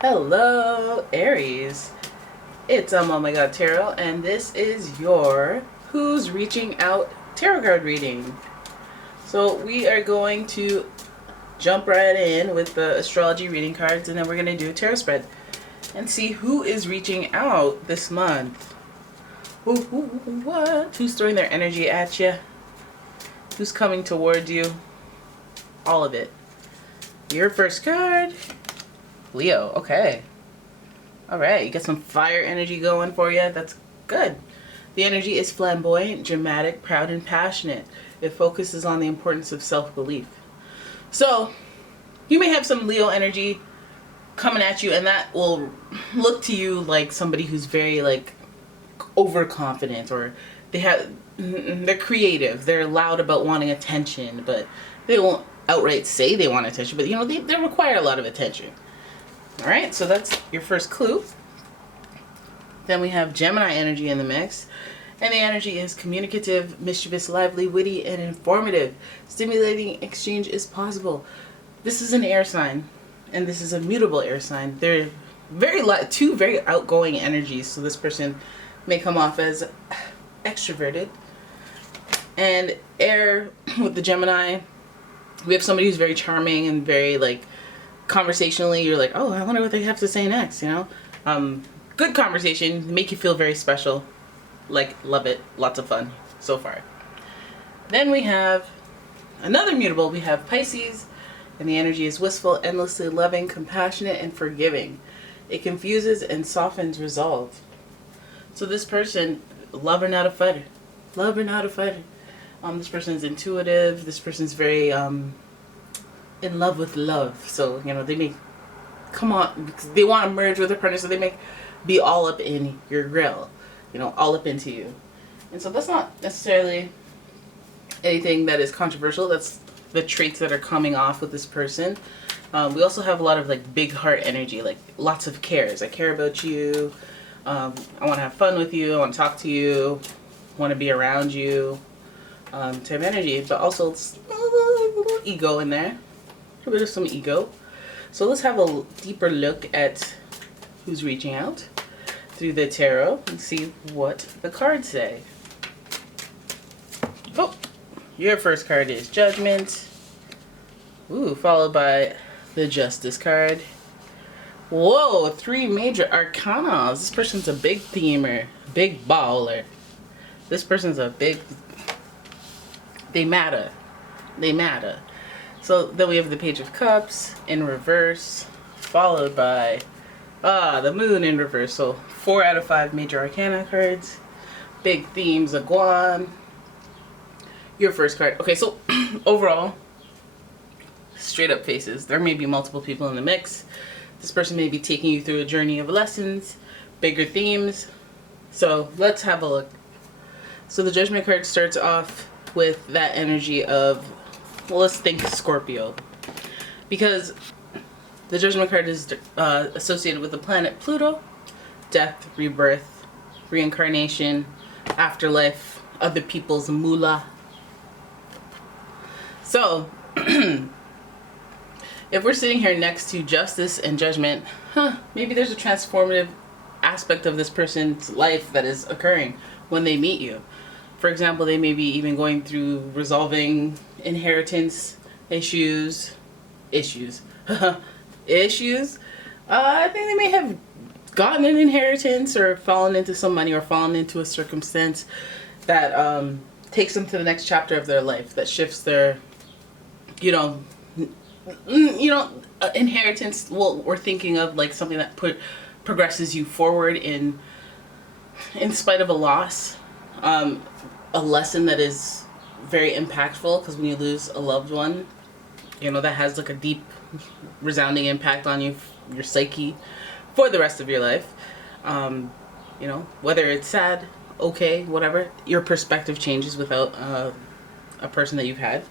Hello, Aries. It's OMG Tarot, and this is your Who's Reaching Out tarot card reading. So we are going to jump right in with the astrology reading cards, and then we're going to do a tarot spread and see who is reaching out this month. What? Who's throwing their energy at you? Who's coming toward you? All of it. Your first card, Leo. Okay. All right, you got some fire energy going for you. That's good. The energy is flamboyant, dramatic, proud, and passionate. It focuses on the importance of self-belief. So, you may have some Leo energy coming at you, and that will look to you like somebody who's very overconfident, or they're creative. They're loud about wanting attention, but they won't outright say they want attention. But they require a lot of attention. Alright, so that's your first clue. Then we have Gemini energy in the mix. And the energy is communicative, mischievous, lively, witty, and informative. Stimulating exchange is possible. This is an air sign, and this is a mutable air sign. They're two very outgoing energies, so this person may come off as extroverted. And air with the Gemini, we have somebody who's very charming and very conversationally, you're like, oh, I wonder what they have to say next, good conversation, make you feel very special. Love it. Lots of fun so far. Then we have another mutable. We have Pisces, and the energy is wistful, endlessly loving, compassionate, and forgiving. It confuses and softens resolve. So this person, lover, not a fighter. Lover, not a fighter. This person's intuitive. This person's very in love with love. So, they may come on, because they want to merge with their partner, so they may be all up in your grill, all up into you. And so that's not necessarily anything that is controversial. That's the traits that are coming off with this person. We also have a lot of big heart energy, lots of cares. I care about you. I want to have fun with you. I want to talk to you. Want to be around you. Type energy, but also a little ego in there. A little bit of some ego. So let's have a deeper look at who's reaching out through the tarot and see what the cards say. Oh, your first card is Judgment. Ooh, followed by the Justice card. Whoa, 3 major arcanas. This person's a big themer, big baller. This person's a big... They matter. They matter. So then we have the Page of Cups in reverse, followed by the Moon in reverse. So 4 out of 5 major arcana cards. Big themes, a Guan. Your first card. Okay, so overall, straight up faces. There may be multiple people in the mix. This person may be taking you through a journey of lessons, bigger themes. So let's have a look. So the Judgment card starts off with that energy of, well, let's think Scorpio, because the Judgment card is associated with the planet Pluto, death, rebirth, reincarnation, afterlife, other people's moolah. So if we're sitting here next to Justice and Judgment, maybe there's a transformative aspect of this person's life that is occurring when they meet you. For example, they may be even going through resolving inheritance issues. I think they may have gotten an inheritance or fallen into some money or fallen into a circumstance that takes them to the next chapter of their life, that shifts their, inheritance. Well, we're thinking of something that progresses you forward in spite of a loss. A lesson that is very impactful, because when you lose a loved one, that has a deep, resounding impact on you, your psyche, for the rest of your life. Whether it's sad, okay, whatever, your perspective changes without a person that you've had.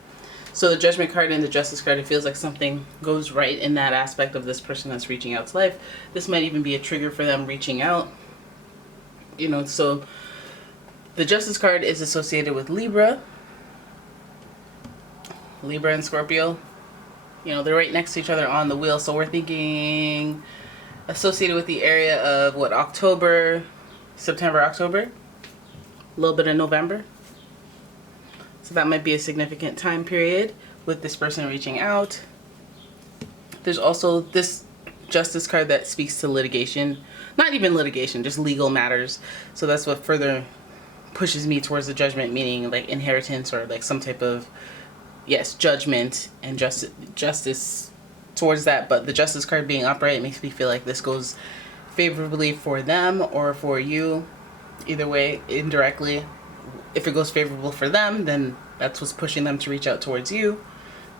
So the Judgment card and the Justice card, it feels like something goes right in that aspect of this person that's reaching out's life. This might even be a trigger for them reaching out. So the Justice card is associated with Libra. Libra and Scorpio. They're right next to each other on the wheel. So we're thinking associated with the area of what, October, September, October, a little bit of November. So that might be a significant time period with this person reaching out. There's also this Justice card that speaks to litigation. Not even litigation, just legal matters. So that's what further pushes me towards the Judgment, meaning like inheritance or like some type of, yes, judgment and justice towards that. But the Justice card being upright makes me feel like this goes favorably for them or for you. Either way, indirectly. If it goes favorable for them, then that's what's pushing them to reach out towards you,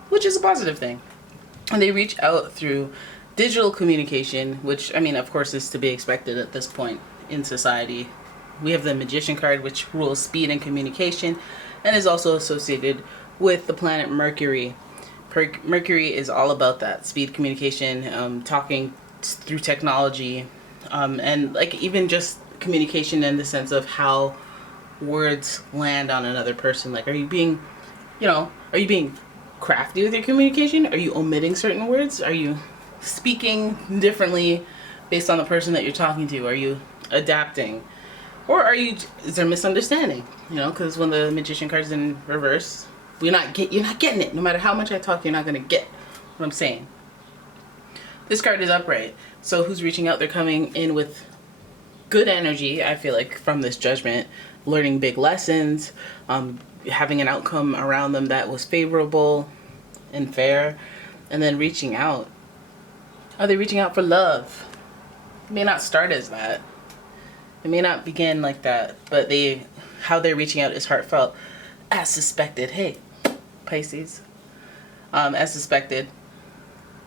which is a positive thing. And they reach out through digital communication, which, I mean, of course, is to be expected at this point in society. We have the Magician card, which rules speed and communication, and is also associated with the planet Mercury. Mercury is all about that speed, communication, talking through technology, and like even just communication in the sense of how words land on another person. Like, are you being crafty with your communication? Are you omitting certain words? Are you speaking differently based on the person that you're talking to? Are you adapting? Or is there misunderstanding? Because when the Magician card's in reverse, you're not getting it. No matter how much I talk, you're not going to get what I'm saying. This card is upright. So who's reaching out? They're coming in with good energy, I feel like, from this Judgment, learning big lessons, having an outcome around them that was favorable and fair, and then reaching out. Are they reaching out for love? It may not start as that. It may not begin like that, but how they're reaching out is heartfelt, as suspected. Hey, Pisces. As suspected.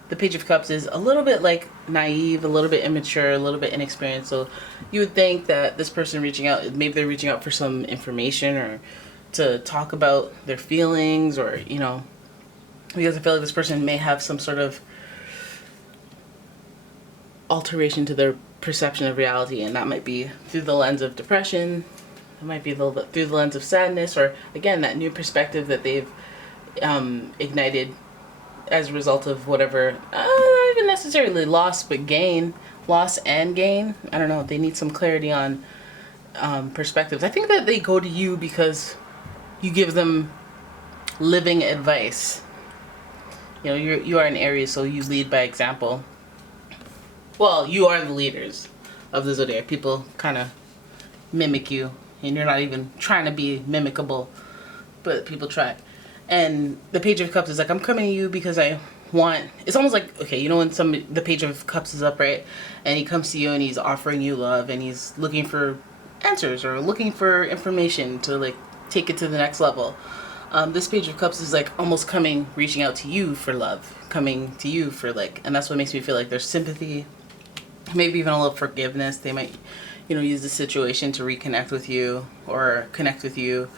The Page of Cups is a little bit like naive, a little bit immature, a little bit inexperienced. So you would think that this person reaching out, maybe they're reaching out for some information or to talk about their feelings, or, because I feel like this person may have some sort of alteration to their perception of reality, and that might be through the lens of depression. It might be through the lens of sadness, or again, that new perspective that they've ignited as a result of whatever, not even necessarily loss, but gain. Loss and gain. I don't know. They need some clarity on perspectives. I think that they go to you because you give them living advice. You are an Aries, so you lead by example. Well, you are the leaders of the zodiac. People kind of mimic you, and you're not even trying to be mimicable, but people try. And the Page of Cups is like, I'm coming to you because I want, it's almost like, okay, when the Page of Cups is upright and he comes to you and he's offering you love and he's looking for answers or looking for information to like take it to the next level. This Page of Cups is like almost reaching out to you for love, coming to you for like, and that's what makes me feel like there's sympathy, maybe even a little forgiveness. They might, use the situation to reconnect with you or connect with you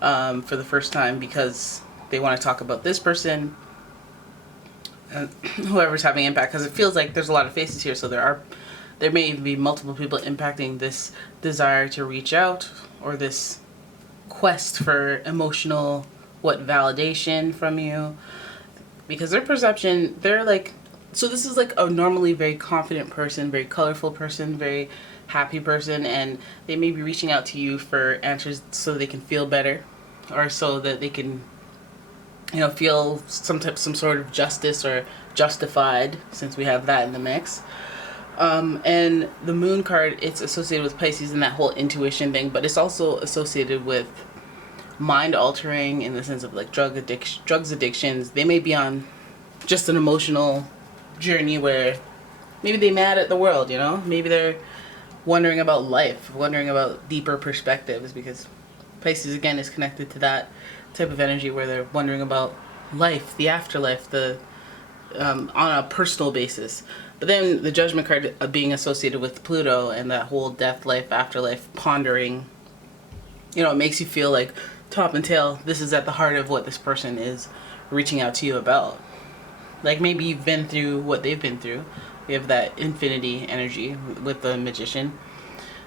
for the first time because they want to talk about this person, whoever's having impact, because it feels like there's a lot of faces here, so there may even be multiple people impacting this desire to reach out or this quest for emotional validation from you, because their perception, they're like, so this is like a normally very confident person, very colorful person, very happy person, and they may be reaching out to you for answers so they can feel better, or so that they can feel some sort of justice or justified, since we have that in the mix. And the Moon card, it's associated with Pisces and that whole intuition thing, but it's also associated with mind altering in the sense of like drugs addictions. They may be on just an emotional journey where maybe they're mad at the world, maybe they're wondering about life, wondering about deeper perspectives, because Pisces again is connected to that type of energy where they're wondering about life, the afterlife, on a personal basis. But then the Judgment card being associated with Pluto and that whole death, life, afterlife pondering, it makes you feel like top and tail, this is at the heart of what this person is reaching out to you about. Like maybe you've been through what they've been through. We have that infinity energy with the Magician.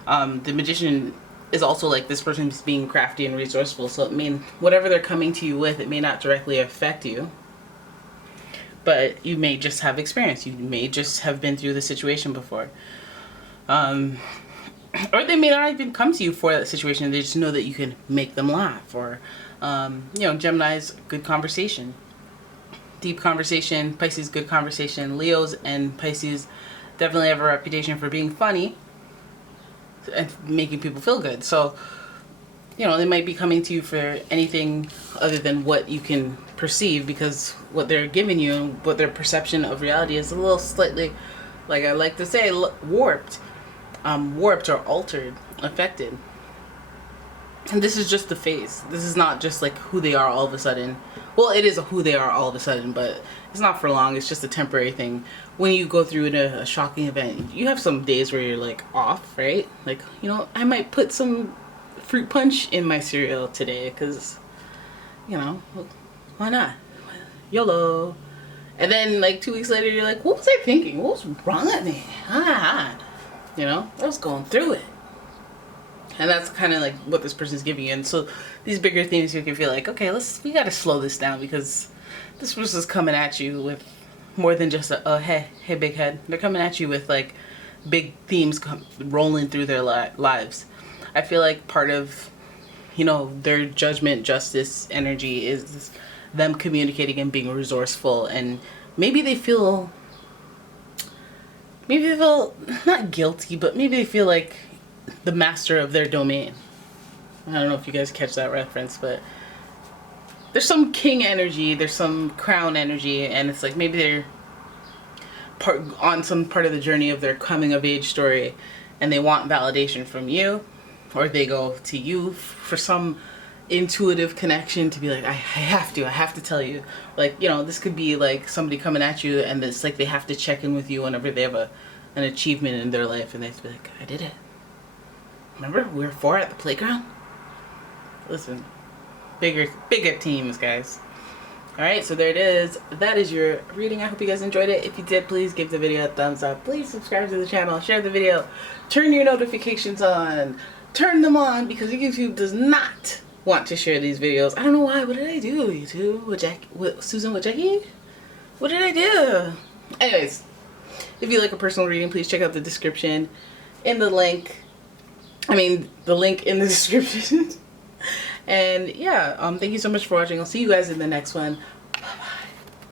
The Magician is also like this person's being crafty and resourceful, so whatever they're coming to you with, it may not directly affect you, but you may just have experience. You may just have been through the situation before. Or they may not even come to you for that situation. They just know that you can make them laugh. Or, Gemini's good conversation. Deep conversation. Pisces, good conversation. Leos and Pisces definitely have a reputation for being funny and making people feel good. So, they might be coming to you for anything other than what you can perceive, because what they're giving you and what their perception of reality is a little slightly, like I like to say, warped. Warped or altered, affected. And this is just the phase. This is not just like who they are all of a sudden. Well, it is who they are all of a sudden, but it's not for long. It's just a temporary thing. When you go through a shocking event, you have some days where you're like off, right? Like, I might put some fruit punch in my cereal today because, why not? YOLO. And then like 2 weeks later, you're like, what was I thinking? What was wrong with me? I was going through it. And that's kind of like what this person's giving you. And so these bigger themes, you can feel like, okay, we got to slow this down, because this person's coming at you with more than just hey, big head. They're coming at you with like big themes rolling through their lives. I feel like part of, their judgment, justice energy is them communicating and being resourceful. And maybe they feel not guilty, but maybe they feel like the master of their domain. I don't know if you guys catch that reference, but there's some king energy, there's some crown energy, and it's like maybe they're on some part of the journey of their coming of age story, and they want validation from you, or they go to you for some intuitive connection to be like, I have to tell you. Like, this could be like somebody coming at you, and it's like they have to check in with you whenever they have an achievement in their life, and they have to be like, I did it. Remember, we were 4 at the playground? Listen, bigger teams, guys. Alright, so there it is. That is your reading. I hope you guys enjoyed it. If you did, please give the video a thumbs up. Please subscribe to the channel. Share the video. Turn your notifications on. Turn them on, because YouTube does not want to share these videos. I don't know why. What did I do, YouTube? With Susan with Jackie? What did I do? Anyways, if you like a personal reading, please check out the description in the link. The link in the description. And yeah, thank you so much for watching. I'll see you guys in the next one.